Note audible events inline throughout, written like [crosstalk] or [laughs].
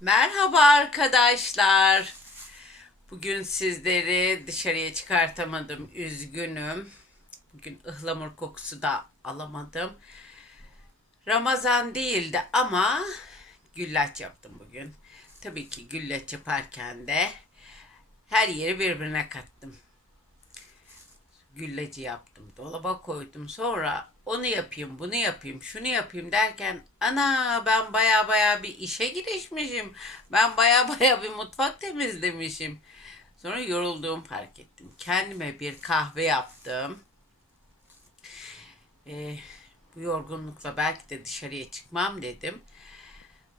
Merhaba arkadaşlar. Bugün sizleri dışarıya çıkartamadım. Üzgünüm. Bugün ıhlamur kokusu da alamadım. Ramazan değildi ama güllaç yaptım bugün. Tabii ki güllaç yaparken de her yeri birbirine kattım. Güllacı yaptım. Dolaba koydum. Sonra onu yapayım, bunu yapayım, şunu yapayım derken ana ben baya baya bir işe girişmişim. Ben baya [laughs] baya bir mutfak temizlemişim. Sonra yorulduğumu fark ettim. Kendime bir kahve yaptım. Ee, bu yorgunlukla belki de dışarıya çıkmam dedim.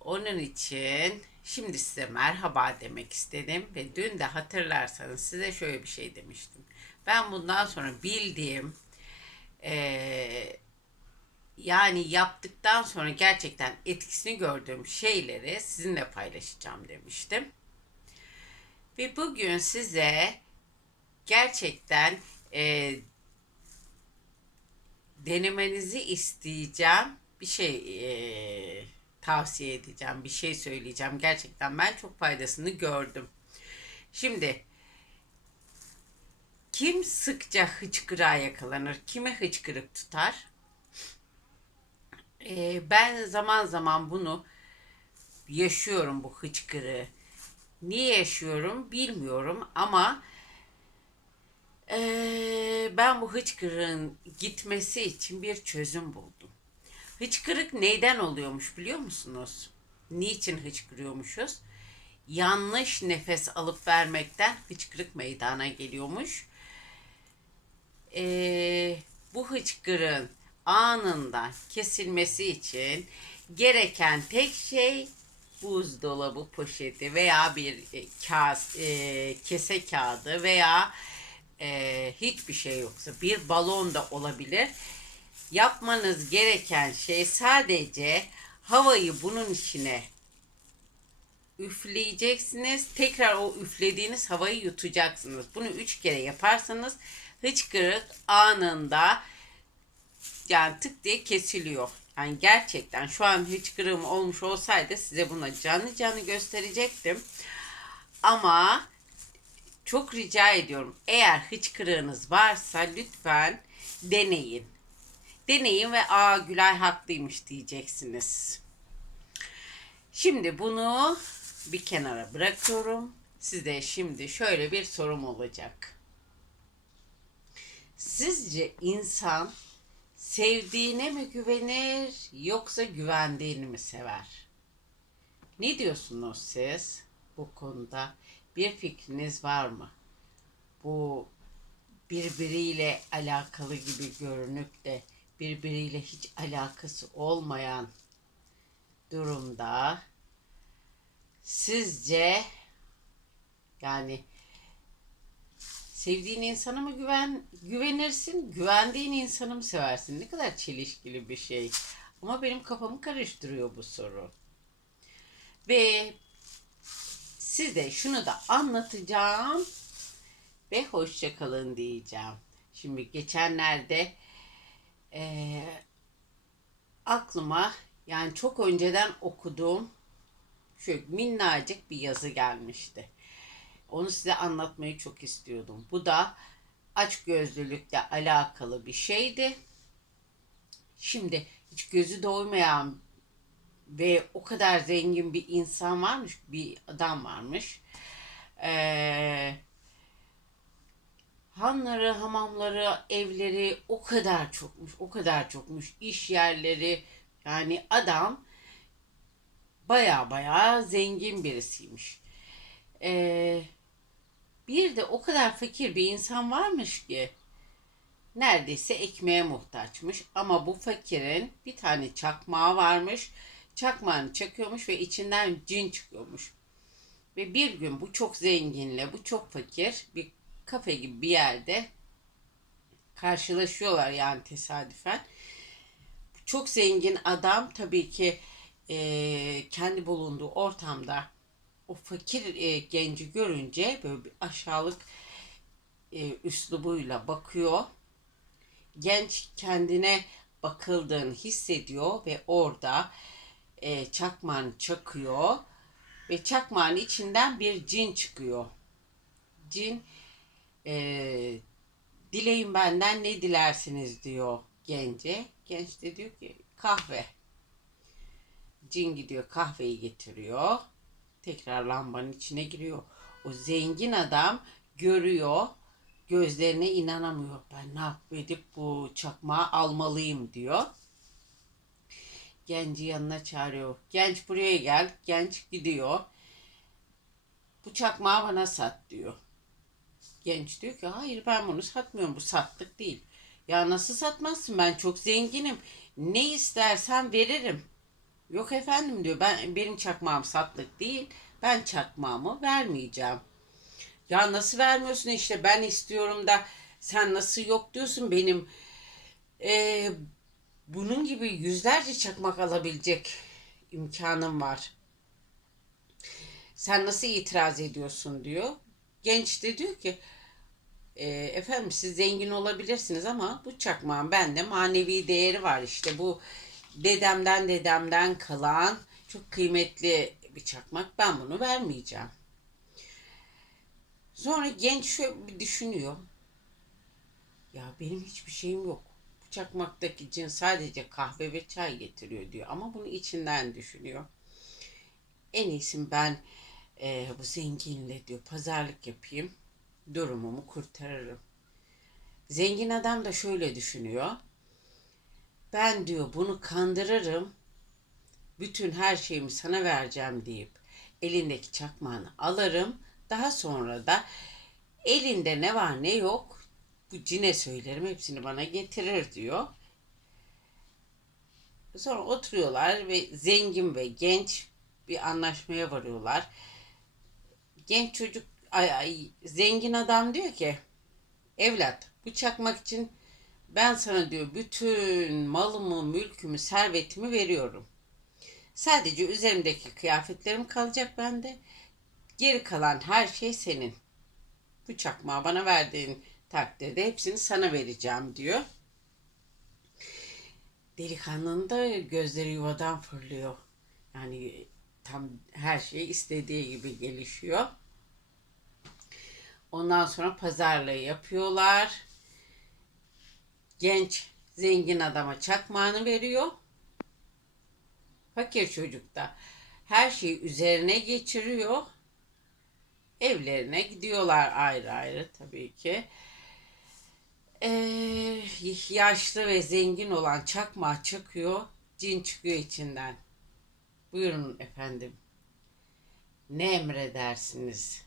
Onun için şimdi size merhaba demek istedim ve dün de hatırlarsanız size şöyle bir şey demiştim. Ben bundan sonra bildiğim eee, yani yaptıktan sonra gerçekten etkisini gördüğüm şeyleri sizinle paylaşacağım demiştim. Ve bugün size gerçekten eee, denemenizi isteyeceğim bir şey eee, tavsiye edeceğim, bir şey söyleyeceğim. Gerçekten ben çok faydasını gördüm. Şimdi kim sıkça hıçkırığa yakalanır, kime hıçkırık tutar? Eee, ben zaman zaman bunu yaşıyorum bu hıçkırığı. Niye yaşıyorum bilmiyorum ama eee, ben bu hıçkırığın gitmesi için bir çözüm buldum. Hıçkırık neyden oluyormuş biliyor musunuz? Niçin hıçkırıyormuşuz? Yanlış nefes alıp vermekten hıçkırık meydana geliyormuş. Ee, bu hıçkırığın anında kesilmesi için gereken tek şey buzdolabı poşeti veya bir e, kas, e, kese kağıdı veya e, hiçbir şey yoksa bir balon da olabilir. Yapmanız gereken şey sadece havayı bunun içine üfleyeceksiniz. Tekrar o üflediğiniz havayı yutacaksınız. Bunu üç kere yaparsanız hıçkırık anında yani tık diye kesiliyor. Yani gerçekten şu an hıçkırığım olmuş olsaydı size buna canlı canlı gösterecektim. Ama çok rica ediyorum eğer hıçkırığınız varsa lütfen deneyin. Deneyin ve aa Gülay haklıymış diyeceksiniz. Şimdi bunu bir kenara bırakıyorum. Size şimdi şöyle bir sorum olacak. Sizce insan sevdiğine mi güvenir yoksa güvendiğini mi sever? Ne diyorsunuz siz bu konuda? Bir fikriniz var mı? Bu birbiriyle alakalı gibi görünüp de birbiriyle hiç alakası olmayan durumda sizce yani sevdiğin insana mı güven güvenirsin, güvendiğin insanı mı seversin? Ne kadar çelişkili bir şey. Ama benim kafamı karıştırıyor bu soru. Ve size şunu da anlatacağım ve hoşça kalın diyeceğim. Şimdi geçenlerde eee, aklıma yani çok önceden okuduğum şöyle minnacık bir yazı gelmişti. Onu size anlatmayı çok istiyordum. Bu da açgözlülükle alakalı bir şeydi. Şimdi hiç gözü doymayan ve o kadar zengin bir insan varmış, bir adam varmış. Ee, hanları, hamamları, evleri o kadar çokmuş, o kadar çokmuş. iş yerleri yani adam baya baya zengin birisiymiş. Ee, bir de o kadar fakir bir insan varmış ki neredeyse ekmeğe muhtaçmış. Ama bu fakirin bir tane çakmağı varmış. Çakmağını çakıyormuş ve içinden cin çıkıyormuş. Ve bir gün bu çok zenginle, bu çok fakir bir kafe gibi bir yerde karşılaşıyorlar yani tesadüfen. Çok zengin adam tabii ki e, kendi bulunduğu ortamda o fakir e, genci görünce böyle bir aşağılık e, üslubuyla bakıyor. Genç kendine bakıldığını hissediyor ve orada e, çakman çakıyor Ve çakmağın içinden bir cin çıkıyor. Cin eee dileyin benden ne dilersiniz diyor gence. Genç de diyor ki kahve. Cin gidiyor kahveyi getiriyor. Tekrar lambanın içine giriyor. O zengin adam görüyor. Gözlerine inanamıyor. Ben ne yapıp bu çakmağı almalıyım diyor. Genci yanına çağırıyor. Genç buraya gel. Genç gidiyor. Bu çakmağı bana sat diyor. Genç diyor ki hayır ben bunu satmıyorum. Bu sattık değil. Ya nasıl satmazsın? Ben çok zenginim. Ne istersen veririm. Yok efendim diyor. Ben benim çakmağım satlık değil. Ben çakmağımı vermeyeceğim. Ya nasıl vermiyorsun işte ben istiyorum da sen nasıl yok diyorsun benim eee, bunun gibi yüzlerce çakmak alabilecek imkanım var. Sen nasıl itiraz ediyorsun diyor. Genç de diyor ki "E, efendim siz zengin olabilirsiniz ama bu çakmağın bende manevi değeri var işte bu dedemden dedemden kalan çok kıymetli bir çakmak ben bunu vermeyeceğim. Sonra genç şöyle bir düşünüyor. Ya benim hiçbir şeyim yok. Bu çakmaktaki cin sadece kahve ve çay getiriyor diyor. Ama bunu içinden düşünüyor. En iyisi ben eee, bu zenginle diyor pazarlık yapayım. Durumumu kurtarırım. Zengin adam da şöyle düşünüyor. Ben diyor bunu kandırırım. Bütün her şeyimi sana vereceğim deyip elindeki çakmağını alırım. Daha sonra da elinde ne var ne yok bu cine söylerim hepsini bana getirir diyor. Sonra oturuyorlar ve zengin ve genç bir anlaşmaya varıyorlar. Genç çocuk ay, ay, zengin adam diyor ki evlat bu çakmak için ben sana diyor bütün malımı, mülkümü, servetimi veriyorum. Sadece üzerimdeki kıyafetlerim kalacak bende. Geri kalan her şey senin. Bu çakmağı bana verdiğin takdirde hepsini sana vereceğim diyor. Delikanlının da gözleri yuvadan fırlıyor. Yani tam her şey istediği gibi gelişiyor. Ondan sonra pazarlığı yapıyorlar. Genç zengin adama çakmağını veriyor. Fakir çocuk da her şeyi üzerine geçiriyor. Evlerine gidiyorlar ayrı ayrı tabii ki. Ee, yaşlı ve zengin olan çakmağı çıkıyor. Cin çıkıyor içinden. Buyurun efendim. Ne emredersiniz?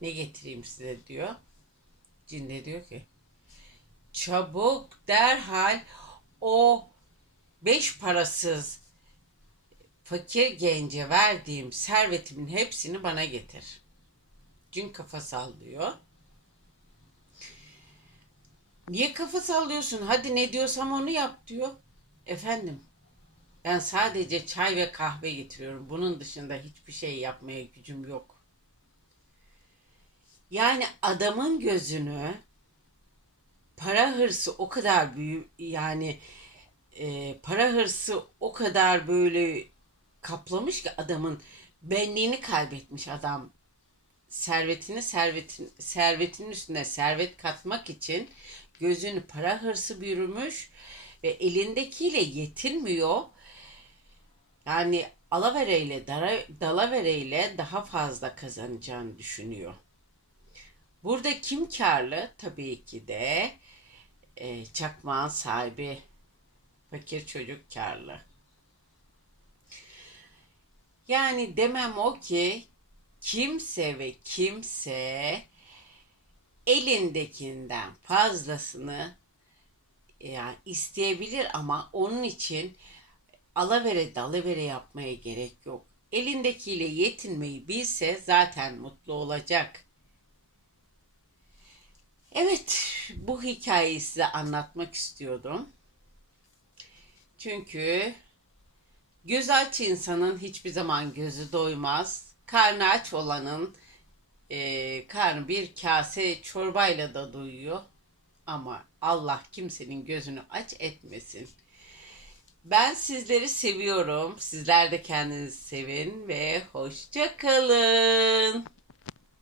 Ne getireyim size diyor. Cin de diyor ki çabuk derhal o beş parasız fakir gence verdiğim servetimin hepsini bana getir. Cin kafa sallıyor. Niye kafa sallıyorsun? Hadi ne diyorsam onu yap diyor. Efendim ben sadece çay ve kahve getiriyorum. Bunun dışında hiçbir şey yapmaya gücüm yok. Yani adamın gözünü para hırsı o kadar büyük yani e, para hırsı o kadar böyle kaplamış ki adamın benliğini kaybetmiş adam servetini servetin servetinin üstüne servet katmak için gözünü para hırsı bürümüş ve elindekiyle yetinmiyor. Yani alavereyle dara- dalavereyle daha fazla kazanacağını düşünüyor. Burada kim karlı? Tabii ki de e, çakmağın sahibi fakir çocuk karlı. Yani demem o ki kimse ve kimse elindekinden fazlasını yani isteyebilir ama onun için alavere dalavere yapmaya gerek yok. Elindekiyle yetinmeyi bilse zaten mutlu olacak. Evet, bu hikayeyi size anlatmak istiyordum. Çünkü göz aç insanın hiçbir zaman gözü doymaz. Karnı aç olanın e, karnı bir kase çorbayla da doyuyor. Ama Allah kimsenin gözünü aç etmesin. Ben sizleri seviyorum. Sizler de kendinizi sevin ve hoşça kalın.